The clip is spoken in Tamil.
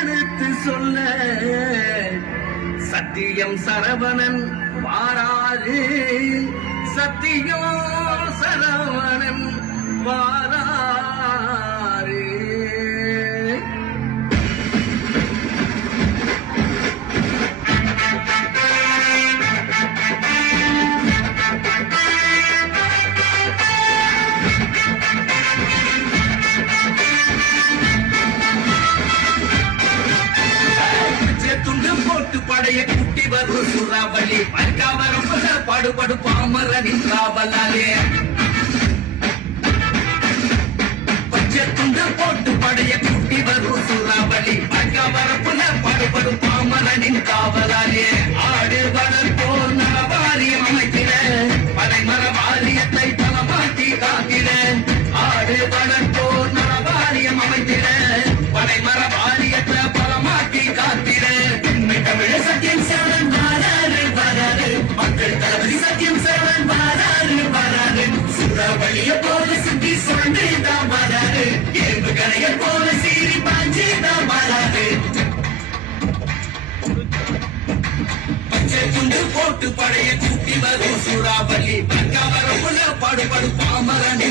எடுத்து சொல்ல சத்தியம் சரவணன் வாராறு, சத்தியம் சரவணன் வாராறு. படைய குட்டி வரும் சூறாவளி பற்காவரம் பாடுபடு பாமரனின் காவலாலே பச்சை துண்டு போட்டு படைய குட்டி வரும் சூறாவளி பற்காவரப்புல பாடுபடு பாமரனின் காவலாலே ஆடு வளர் போல் நலவாரியம் அமைக்கிற பனைமர வாரியத்தை பலமாக்கி காக்கிற ஆடு வளர் போல் நலவாரியம் அமைக்கிற பனைமர வாரியத்தை பலமாக்கி காத்திர தமிழ் சத்தியம் சேவன் வாராரு வராரு, மக்கள் தளபதி சத்தியம் சேவன் வாராரு வராரு, சூறாவளிய போல சுத்தி சொல்லிதான் வராரு, ஏம்பு கணைகள் போல சீறி பாஞ்சிதான் வராரு. பச்சை துண்டு போட்டு படைய கூட்டி வரும் சூறாவளி பங்காவரப்புல பாடுபடு பாமரன்